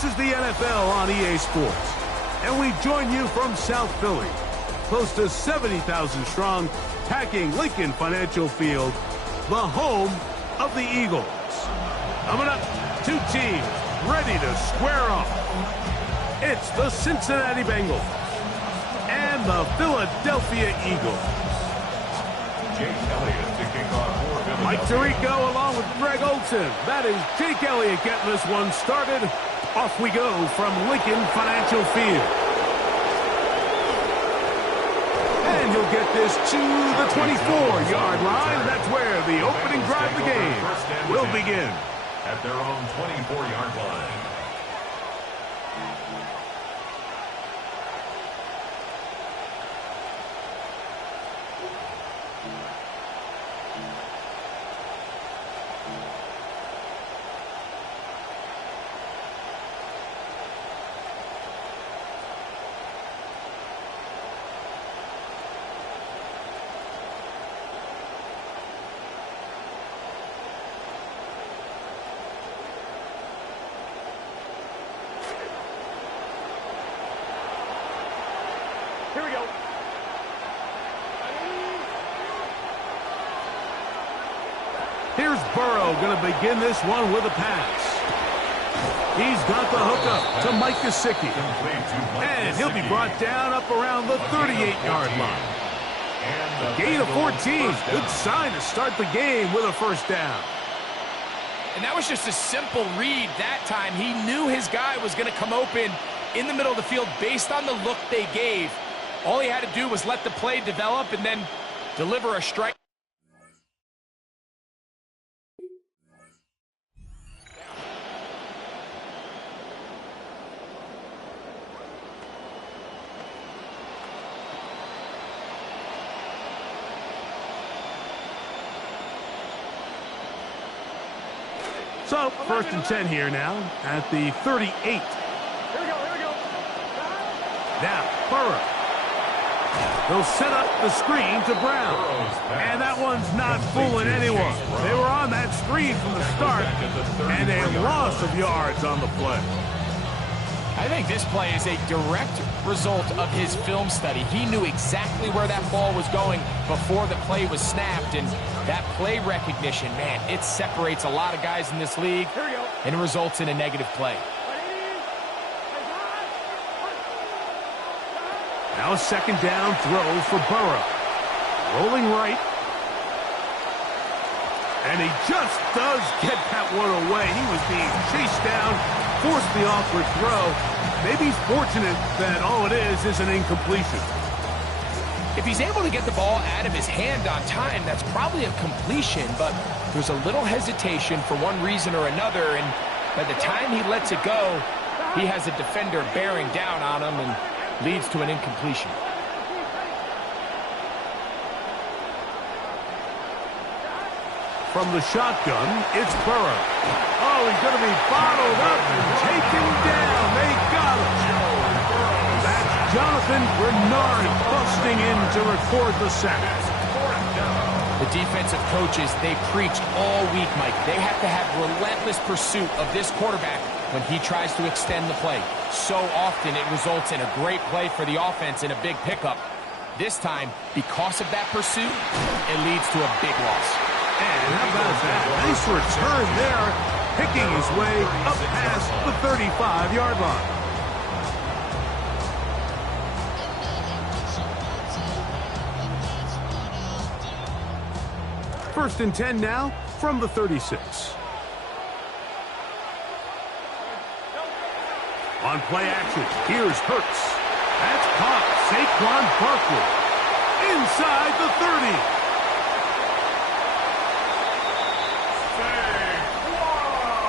This is the NFL on EA Sports, and we join you from South Philly, close to 70,000 strong, packing Lincoln Financial Field, the home of the Eagles. Coming up, two teams ready to square off. It's the Cincinnati Bengals and the Philadelphia Eagles. Mike Tirico along with Greg Olson. That is Jake Elliott getting this one started. Off we go from Lincoln Financial Field. And he'll get this to the 24-yard line. That's where the opening drive of the game will begin. At their own 24-yard line. Here we go. Here's Burrow going to begin this one with a pass. He's got the hookup to Mike Gesicki. And he'll be brought down up around the 38-yard line. A gain of 14. Good sign to start the game with a first down. And that was just a simple read that time. He knew his guy was going to come open in the middle of the field based on the look they gave. All he had to do was let the play develop and then deliver a strike. So, first and 10 here now at the 38. Here we go. Now, Burrow. They'll set up the screen to Brown. And that one's not fooling anyone. They were on that screen from the start, and a loss of yards on the play. I think this play is a direct result of his film study. He knew exactly where that ball was going before the play was snapped, and that play recognition, man, it separates a lot of guys in this league, and it results in a negative play. Now a second down throw for Burrow. Rolling right. And he just does get that one away. He was being chased down, forced the awkward throw. Maybe he's fortunate that all it is an incompletion. If he's able to get the ball out of his hand on time, that's probably a completion, but there's a little hesitation for one reason or another, and by the time he lets it go, he has a defender bearing down on him and leads to an incompletion. From the shotgun, it's Burrow. Oh, he's going to be bottled up and taken down. They got him. That's Jonathan Bernard busting in to record the sack. The defensive coaches, they preached all week, Mike. They have to have relentless pursuit of this quarterback when he tries to extend the play. So often it results in a great play for the offense and a big pickup. This time, because of that pursuit, it leads to a big loss. And how about that? Nice return there, picking his way up past the 35-yard line. First and 10 now from the 36. On play action, here's Hurts. That's caught. Saquon Barkley inside the 30.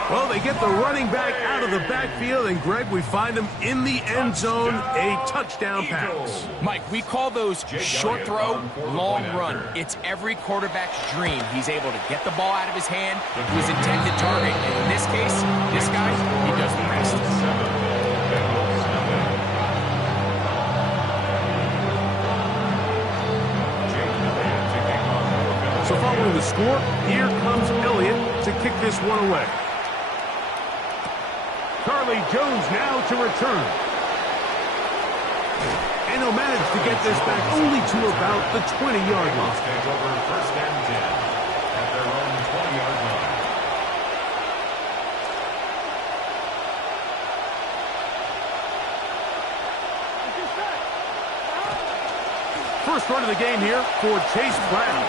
Well, they get the running back out of the backfield, and Greg, we find him in the end zone, a touchdown pass. Mike, we call those short throw, long run. It's every quarterback's dream. He's able to get the ball out of his hand to his intended target, and in this case, this guy, he does the rest. So following the score, here comes Elliott to kick this one away. Charlie Jones now to return. And he'll manage to get this back only to about the 20-yard line. Take over first and 10 at their own 20-yard line. First run of the game here for Chase Brown.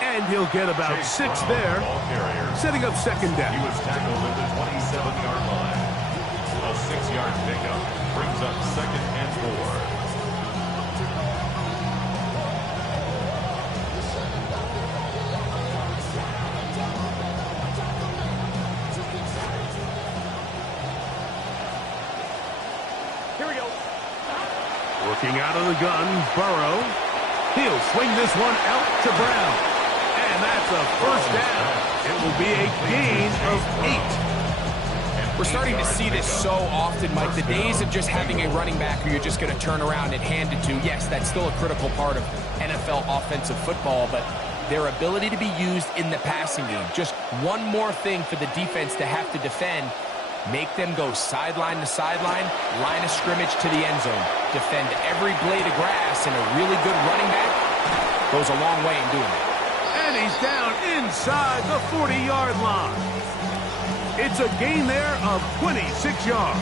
And he'll get about Chase 6 Brown, there, ball carrier. setting up second down. He was tackled at the 27-yard line. A 6-yard pickup brings up second and 4. Working out of the gun, Burrow. He'll swing this one out to Brown. And that's a first down. It will be a gain of 8. We're starting to see this so often, Mike. The days of just having a running back who you're just going to turn around and hand it to, yes, that's still a critical part of NFL offensive football, but their ability to be used in the passing game, just one more thing for the defense to have to defend. Make them go sideline to sideline, line of scrimmage to the end zone. Defend every blade of grass, and a really good running back goes a long way in doing it. And he's down inside the 40-yard line. It's a gain there of 26 yards.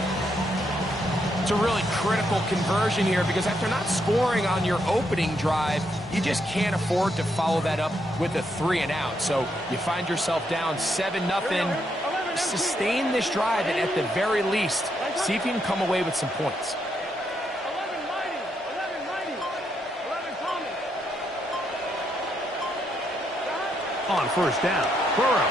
It's a really critical conversion here because after not scoring on your opening drive, you just can't afford to follow that up with a 3-and-out. So you find yourself down 7-0. Sustain this drive, and at the very least, see if you can come away with some points. On first down, Burrow.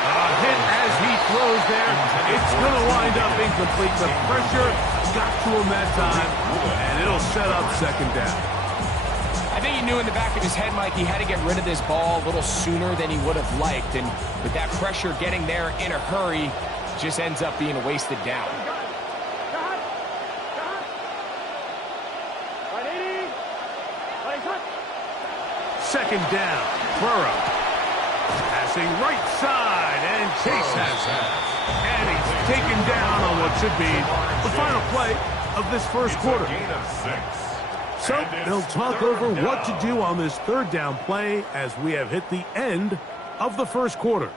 A hit as he throws there. It's going to wind up incomplete. The pressure got to him that time, and it'll set up second down. I think he knew in the back of his head, Mike, he had to get rid of this ball a little sooner than he would have liked. And with that pressure getting there in a hurry, just ends up being a wasted down. Second down, Burrow. Passing right side, and Chase has that. And he's taken down on what should be the final play of this first quarter. Gain of 6. So they'll talk over what to do on this third down play as we have hit the end of the first quarter.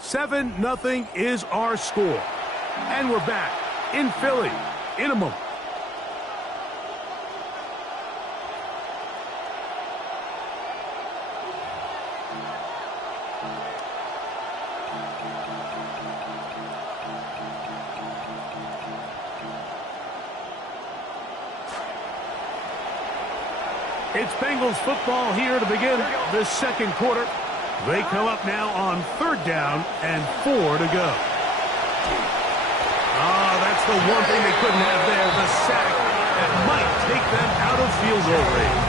7-0 is our score. And we're back in Philly in a moment. It's Bengals football here to begin the second quarter. They come up now on third down and 4 to go. That's the one thing they couldn't have there, the sack that might take them out of field goal range.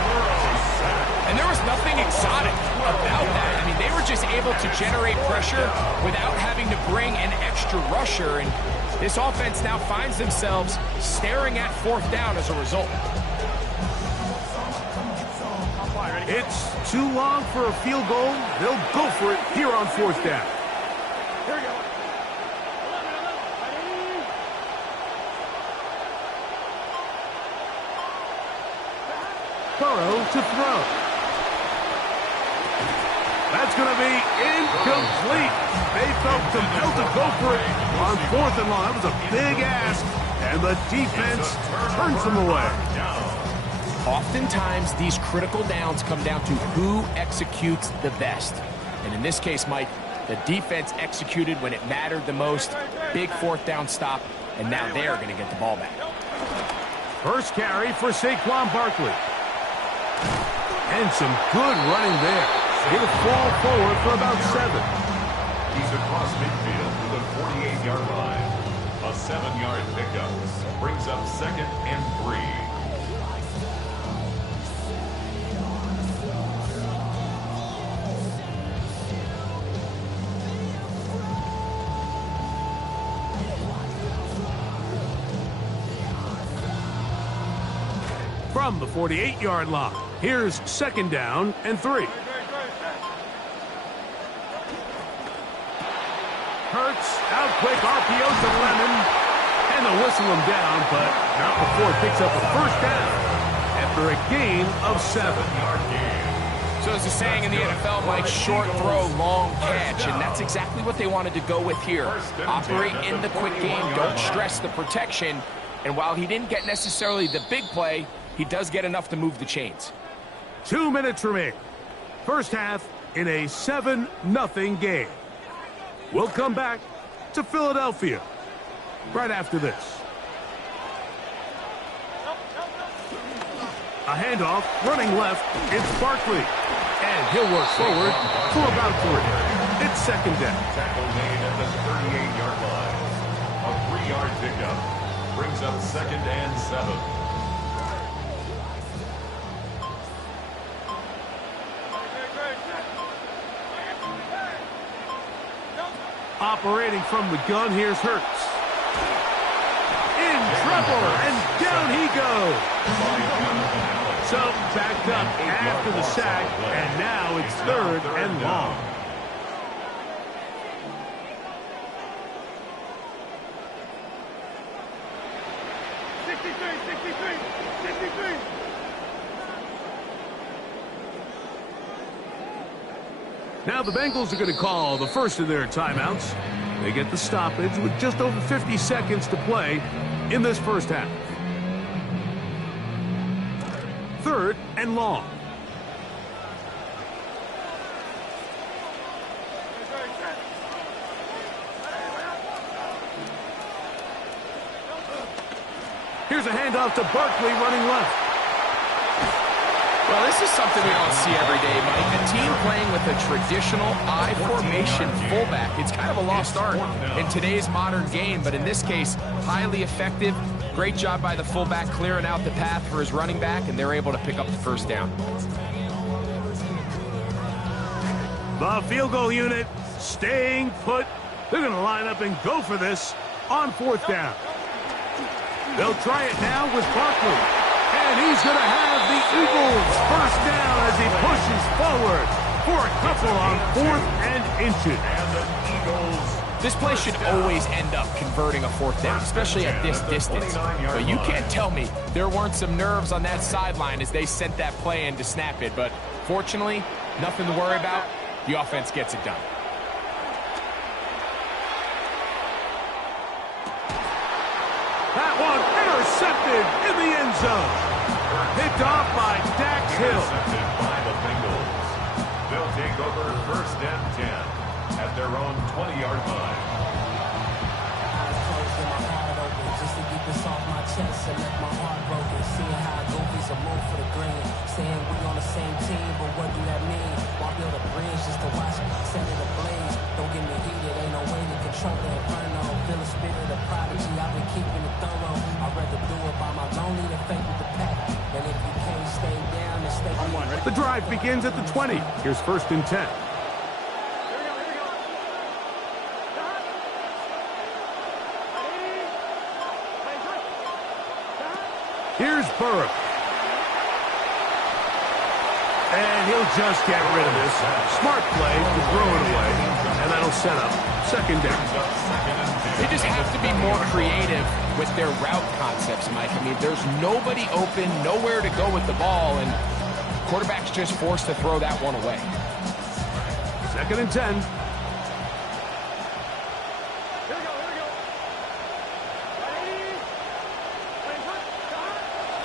And there was nothing exotic about that. I mean, they were just able to generate pressure without having to bring an extra rusher. And this offense now finds themselves staring at fourth down as a result. It's too long for a field goal. They'll go for it here on fourth down. Here we go. Burrow to throw. That's going to be incomplete. They felt compelled to go for it on fourth and long. That was a big ask, and the defense turns them away. Oftentimes, these critical downs come down to who executes the best. And in this case, Mike, the defense executed when it mattered the most. Big fourth down stop, and now they're going to get the ball back. First carry for Saquon Barkley. And some good running there. He'll fall forward for about 7. He's across midfield to the 48-yard line. A 7-yard pickup brings up second and 3. From the 48-yard line, here's second down and 3. Hurts Out quick, RPO to Lemon. And they'll whistle him down, but not before it picks up a first down after a gain of 7. So as the saying in the NFL, Mike, short throw, long catch, and that's exactly what they wanted to go with here. Operate in the quick game, don't stress the protection, and while he didn't get necessarily the big play, he does get enough to move the chains. 2 minutes remain. First half in a 7-0 game. We'll come back to Philadelphia right after this. A handoff, running left, it's Barkley. And he'll work forward for about 3. It's second down. Tackle made at the 38-yard line. A 3-yard pickup brings up second and 7. Operating from the gun, here's Hurts. In trouble, and down he goes. So, backed up after the sack, and now it's third and long. Now the Bengals are going to call the first of their timeouts. They get the stoppage with just over 50 seconds to play in this first half. Third and long. Here's a handoff to Barkley running left. Well, this is something we don't see every day, Mike. A team playing with a traditional I formation fullback. It's kind of a lost art in today's modern game, but in this case, highly effective. Great job by the fullback clearing out the path for his running back, and they're able to pick up the first down. The field goal unit staying put. They're going to line up and go for this on fourth down. They'll try it now with Barkley. And he's going to have the Eagles first down as he pushes forward for a couple on 4th and inches. And the Eagles. This play should always end up converting a fourth down, especially at this distance. But you can't tell me there weren't some nerves on that sideline as they sent that play in to snap it. But fortunately, nothing to worry about. The offense gets it done. That one intercepted in the end zone. Picked off by Dax Hill. Intercepted by the Bengals. They'll take over first and 10 at their own 20-yard line. Eyes closed and my heart open just to get this off my chest and let my heart broken. Seeing how I go piece of move for the green. Saying we on the same team, but what do that mean? Why build a bridge just to watch me set it ablaze? Don't get me heated, ain't no way to control that inferno. Feel the spirit of prodigy, I've been keeping it thorough. I'd rather do it by my lonely than fake with the pack. And if you can't stay down, then stay down. The drive begins at the 20. Here's first and 10. Here's Burrow. And he'll just get rid of this. Smart play to throw it away. And that'll set up second down. They just have to be more creative with their route concepts, Mike. I mean, there's nobody open, nowhere to go with the ball, and quarterback's just forced to throw that one away. Second and 10.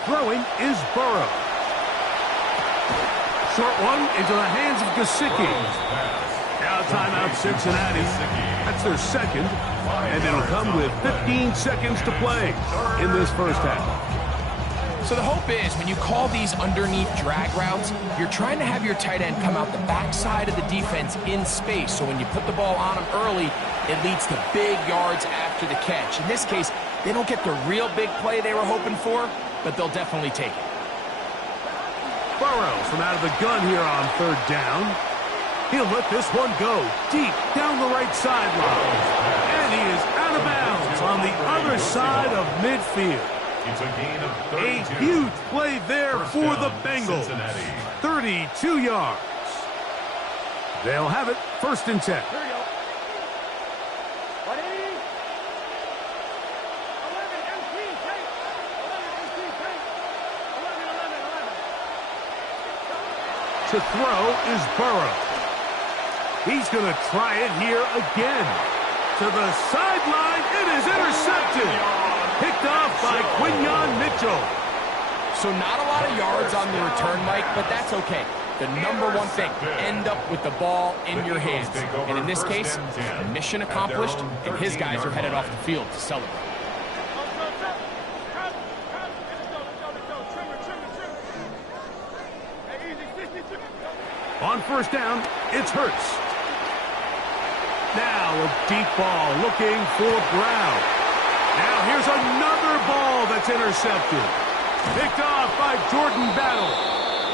Throwing is Burrow. Short one into the hands of Gesicki. Now timeout Cincinnati. That's their second. And it'll come with 15 seconds to play in this first half. So the hope is when you call these underneath drag routes, you're trying to have your tight end come out the backside of the defense in space. So when you put the ball on him early, it leads to big yards after the catch. In this case, they don't get the real big play they were hoping for, but they'll definitely take it. Burrow from out of the gun here on third down. He'll let this one go deep down the right sideline. And he is out of bounds on the other side of midfield. It's a gain of 32. A huge play there for the Bengals. 32 yards. They'll have it first and 10. Here we go. Ready? To throw is Burrow. He's going to try it here again. To the sideline, it is intercepted. Picked off by Quinyon Mitchell. So not a lot of yards on the return, Mike, but that's okay. The number one thing, end up with the ball in your hands. And in this case, mission accomplished, and his guys are headed off the field to celebrate. On first down, it's Hurts. Now a deep ball looking for Brown. Now here's another ball that's intercepted. Picked off by Jordan Battle.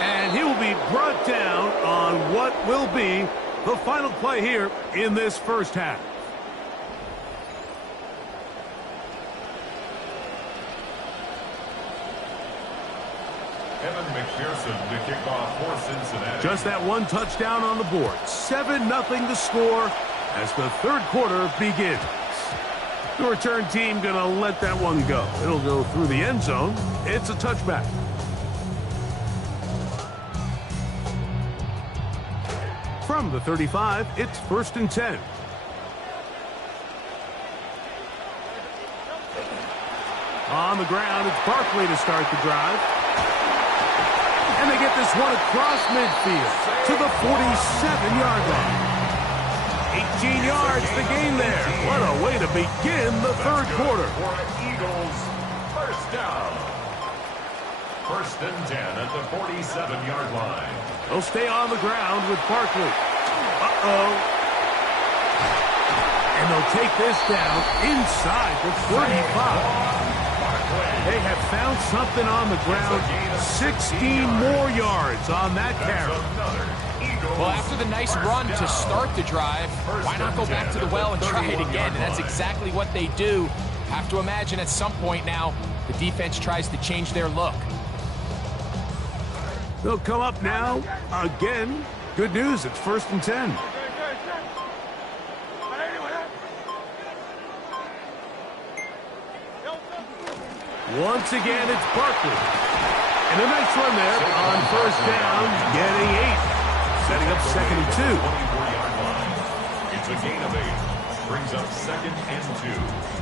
And he will be brought down on what will be the final play here in this first half. Evan McPherson to kick off for Cincinnati. Just that one touchdown on the board. 7-0 the score as the third quarter begins. The return team going to let that one go. It'll go through the end zone. It's a touchback. From the 35, it's 1st and 10. On the ground, it's Barkley to start the drive. And they get this one across midfield to the 47-yard line. 18 yards to gain there. What a way to begin the third quarter. For Eagles, first down. 1st and 10 at the 47-yard line. They'll stay on the ground with Barkley. And they'll take this down inside the 35. They have found something on the ground. 16 more yards on that carry. Well, after the nice run to start the drive, why not go back to the well and try it again? And that's exactly what they do. Have to imagine at some point now, the defense tries to change their look. They'll come up now again. Good news, it's 1st and 10. Once again, it's Barkley. And a nice run there on first down, getting 8. Setting up 2nd and 2. 24-yard line. It's a gain of 8. Brings up 2nd and 2.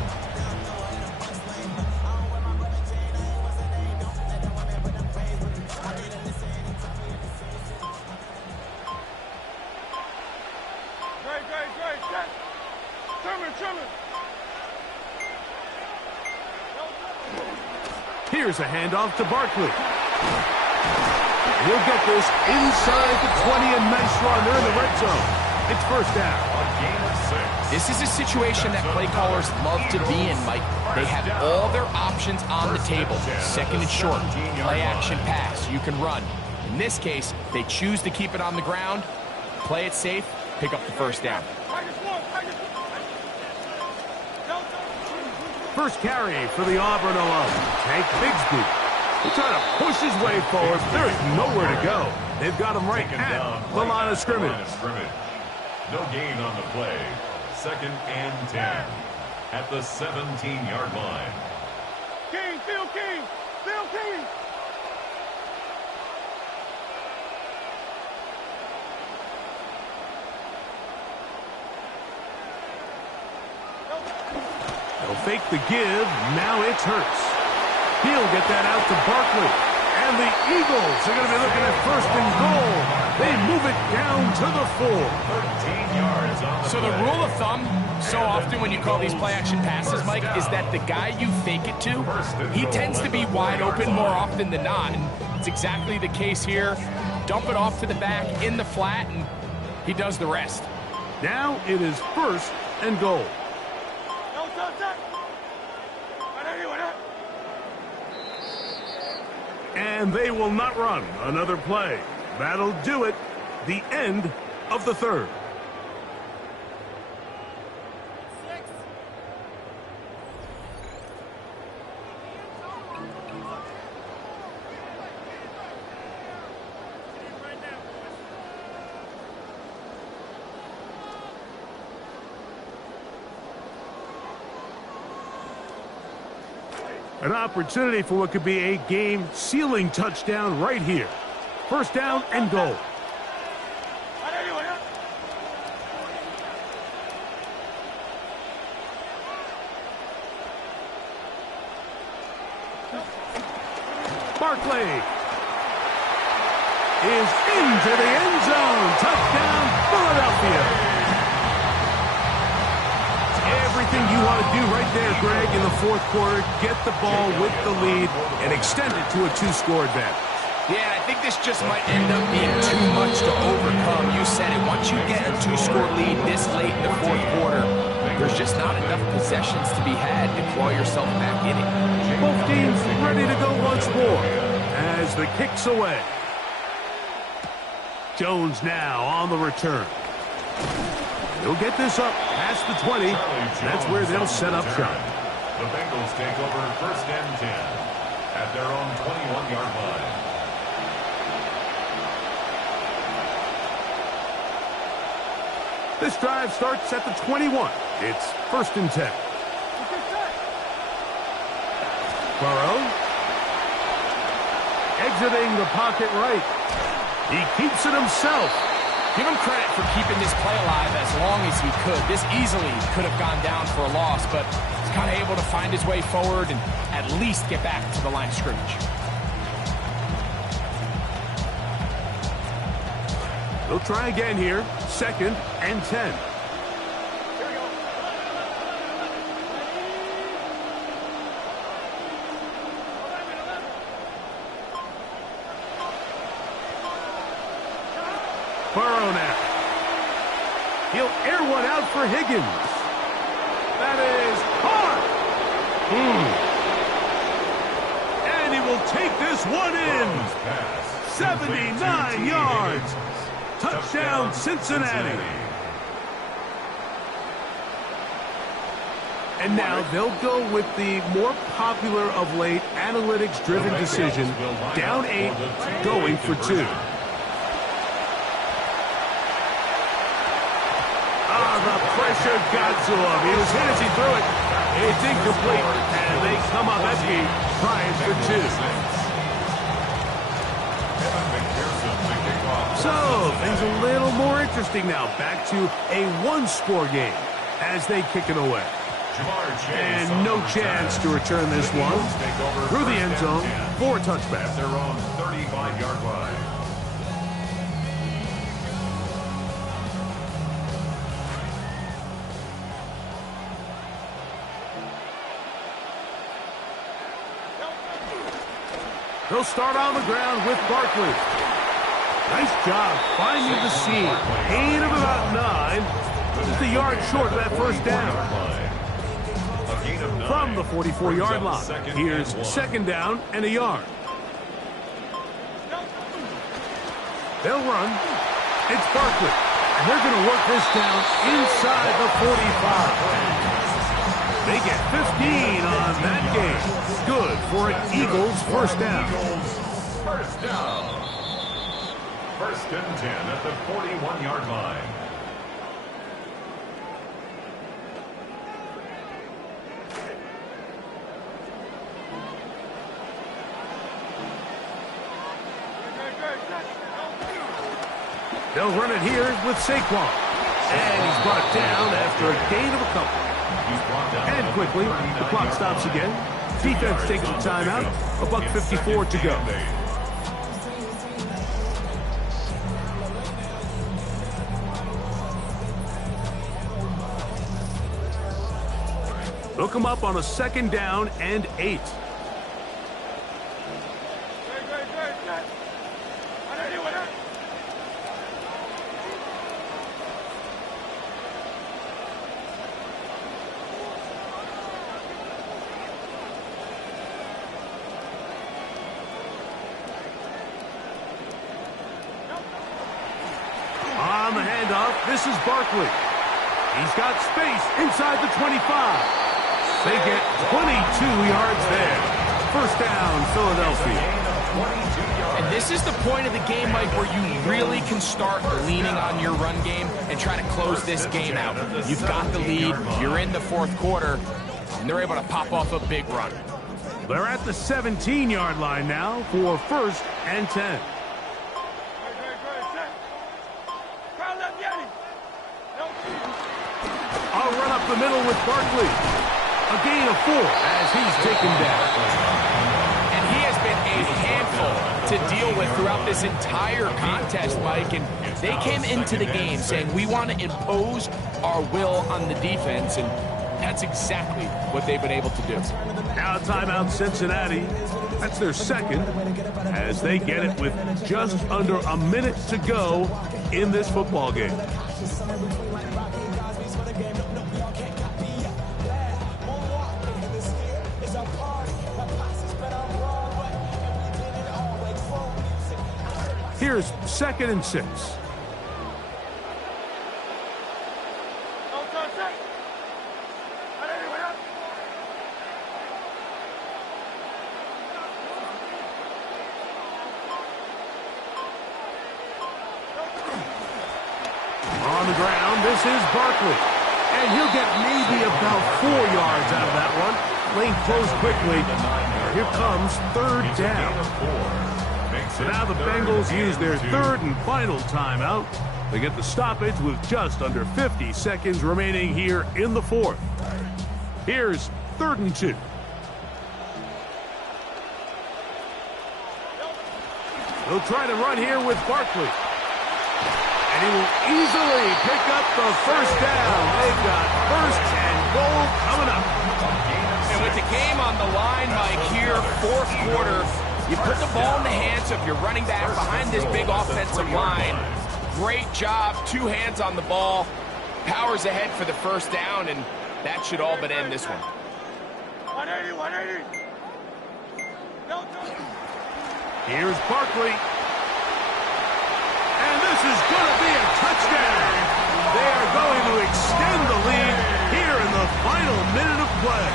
Here's a handoff to Barkley. He'll get this inside the 20, a nice run. They're in the red zone. It's first down. A gain of 6. This is a situation that play callers love to be in, Mike. They have all their options on the table. 2nd and short, play action pass, you can run. In this case, they choose to keep it on the ground, play it safe, pick up the first down. First carry for the Auburn alum, Tank Bigsby. He's trying to push his way forward. There's nowhere to go. They've got him right at the line of scrimmage. No gain on the play. 2nd and 10 at the 17-yard line. King, Phil King, Phil King. They'll fake the give. Now it's Hurts. He'll get that out to Barkley. And the Eagles are going to be looking at 1st and goal. They move it down to the 4. 13 yards on the So the rule of thumb, so often when you call these play-action passes, Mike, is that the guy you fake it to, he tends to be wide open more often than not. And it's exactly the case here. Dump it off to the back in the flat, and he does the rest. Now it is 1st and goal. And they will not run another play. That'll do it. The end of the third. An opportunity for what could be a game-sealing touchdown right here. First down and goal. Barkley is into the end zone. Touchdown, Philadelphia. Everything you want to do right there, Greg, in the fourth quarter. Get the ball with the lead and extend it to a 2-score advantage. Yeah, I think this just might end up being too much to overcome. You said it. Once you get a 2-score lead this late in the fourth quarter, there's just not enough possessions to be had to claw yourself back in it. Both teams ready to go once more as the kick's away. Jones now on the return. He'll get this up past the 20. That's where they'll set up shop. The Bengals take over first and 10 at their own 21-yard line. This drive starts at the 21. It's first and 10. Burrow. Exiting the pocket right. He keeps it himself. Give him credit for keeping this play alive as long as he could. This easily could have gone down for a loss, but he's kind of able to find his way forward and at least get back to the line of scrimmage. They'll try again here. Second and 10. Burrow now. He'll air one out for Higgins. That is hard. And he will take this one in. 79 yards. Touchdown, Cincinnati. And now they'll go with the more popular of late analytics-driven decision. Down 8, going for 2. The pressure got to him. He was hit as he threw it. It's incomplete, and they come up empty, trying for 2. So, things a little more interesting now. Back to a 1-score game as they kick it away. And no chance to return this one. Through the end zone for a touchback. At their own 35-yard line. They'll start on the ground with Barkley. Nice job finding the seam. Gain of about 9. Just a yard short of that first down. From the 44-yard line. Here's second down and a yard. They'll run. It's Barkley. And they're going to work this down inside the 45. They get 15 on that game. Good for an Eagles first down. First down. First and 10 at the 41-yard line. They'll run it here with Saquon. And he's brought down after a gain of a couple. And quickly, the clock stops again. Defense takes a timeout. $1:54 to go. They'll come up on a second down and 8. On the handoff, this is Barkley. He's got space inside the 25. They get 22 yards there. First down, Philadelphia. And this is the point of the game, Mike, where you really can start leaning on your run game and try to close this game out. You've got the lead. You're in the fourth quarter, and they're able to pop off a big run. They're at the 17-yard line now for first and 10. I'll run up the middle with Barkley. A gain of 4 as he's taken down. And he has been a to deal with throughout this entire contest, Mike, and they came into the game saying we want to impose our will on the defense, and that's exactly what they've been able to do. Now timeout Cincinnati. That's their second as they get it with just under a minute to go in this football game. Here's 2nd and 6. On the ground, this is Barkley. And he'll get maybe about 4 yards out of that one. Lane closed quickly. Here comes 3rd down. So now the Bengals use their 3rd and final timeout. They get the stoppage with just under 50 seconds remaining here in the 4th. Here's 3rd and 2. They'll try to run here with Barkley. And he will easily pick up the 1st down. They've got 1st and goal coming up. And with the game on the line, Mike, here, 4th quarter, you put the ball in the hands of your running back behind this big offensive line. Great job, 2 hands on the ball. Powers ahead for the 1st down, and that should all but end this one. 180, 180. Here's Barkley. And this is going to be a touchdown. They are going to extend the lead here in the final minute of play.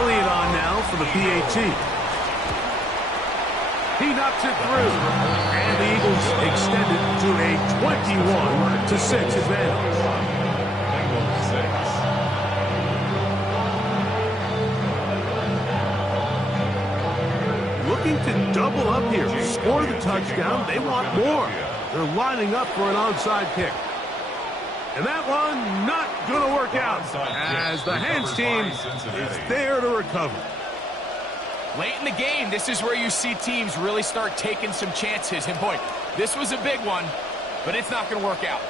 Elliott on now for the PAT. He knocks it through. And the Eagles extend it to a 21-6 advantage. Looking to double up here. Score the touchdown. They want more. They're lining up for an onside kick. And that one not going to work out as the hands team is there to recover. Late in the game, this is where you see teams really start taking some chances. And boy, this was a big one, but it's not going to work out.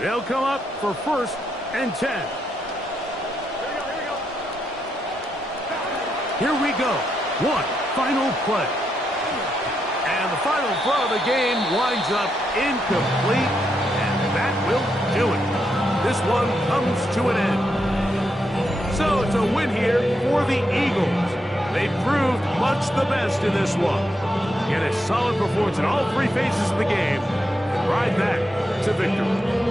They'll come up for 1st and 10. Here we go. One final play. And the final throw of the game winds up incomplete, and that will do it. This one comes to an end. So it's a win here for the Eagles. They proved much the best in this one. Get a solid performance in all 3 phases of the game and ride that to victory.